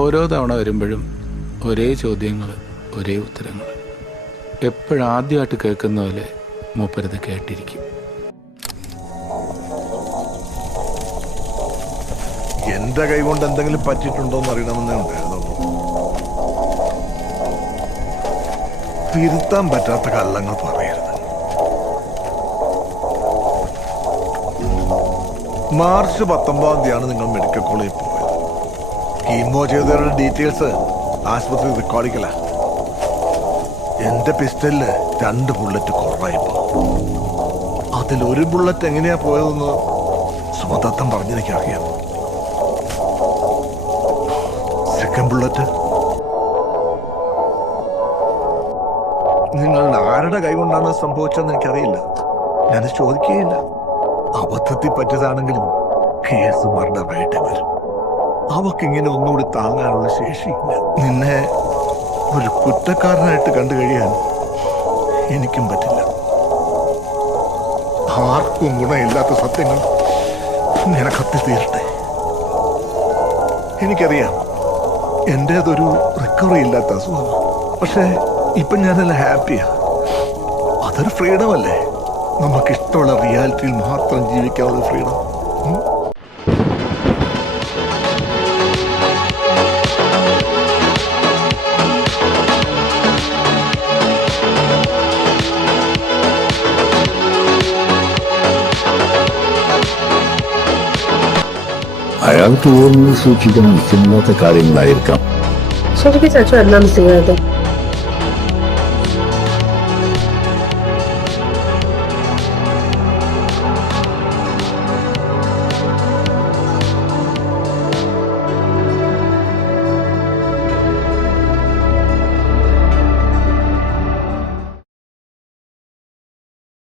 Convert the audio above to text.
ഓരോ തവണ വരുമ്പോഴും ഒരേ ചോദ്യങ്ങൾ, ഒരേ ഉത്തരങ്ങൾ. എപ്പോഴാദ്യമായിട്ട് കേൾക്കുന്ന പോലെ മൂപ്പരത് കേട്ടിരിക്കും. എന്റെ കൈ കൊണ്ട് എന്തെങ്കിലും പറ്റിയിട്ടുണ്ടോ എന്ന് അറിയണമെന്നേ ഉണ്ടായിരുന്നു. തിരുത്താൻ പറ്റാത്ത കള്ളങ്ങൾ പറയരുത്. മാർച്ച് 19-ാം തീയതിയാണ് നിങ്ങൾ മെഡിക്കൽ കോളേജിൽ പോയത്. കീമോ ചെയ്തവരുടെ ഡീറ്റെയിൽസ് ആശുപത്രി റെക്കോർഡിക്കല. എന്റെ പിസ്റ്റലില് 2 ബുള്ളറ്റ് കുറവായിപ്പോ. അതിലൊരു ബുള്ളറ്റ് എങ്ങനെയാ പോയതെന്ന് സുമദത്തൻ പറഞ്ഞെനിക്കറിയാം. സെക്കൻഡ് ബുള്ളറ്റ് നിങ്ങൾ ആരുടെ കൈകൊണ്ടാണ് സംഭവിച്ചതെന്ന് എനിക്കറിയില്ല. ഞാൻ ചോദിക്കുകയില്ല. അബദ്ധത്തിൽ പറ്റിയതാണെങ്കിലും കേസ് മരണമായിട്ട് വരും. അവക്കിങ്ങനെ ഒന്നുകൂടി താങ്ങാനുള്ള ശേഷിയില്ല. നിന്നെ ഒരു കുറ്റക്കാരനായിട്ട് കണ്ടു കഴിയാൻ എനിക്കും പറ്റില്ല. ആർക്കും ഗുണമില്ലാത്ത സത്യങ്ങൾ നിനക്കത്തി തീരട്ടെ. എനിക്കറിയാം എൻ്റേതൊരു റിക്കവറി ഇല്ലാത്ത അസുഖമാണ്. പക്ഷേ ഇപ്പം ഞാനെല്ലാം ഹാപ്പിയാ. അതൊരു ഫ്രീഡം അല്ലേ? നമുക്കിഷ്ടമുള്ള റിയാലിറ്റിയിൽ മാത്രം ജീവിക്കാനുള്ള ഫ്രീഡം. അയാൾക്ക് ഓർമ്മ സൂക്ഷിക്കാൻ ഇഷ്ടമില്ലാത്ത കാര്യങ്ങളായിരിക്കാം. ശരിക്കും ചച്ചു എന്നാ മിസ്സിംഗ് ആയത്?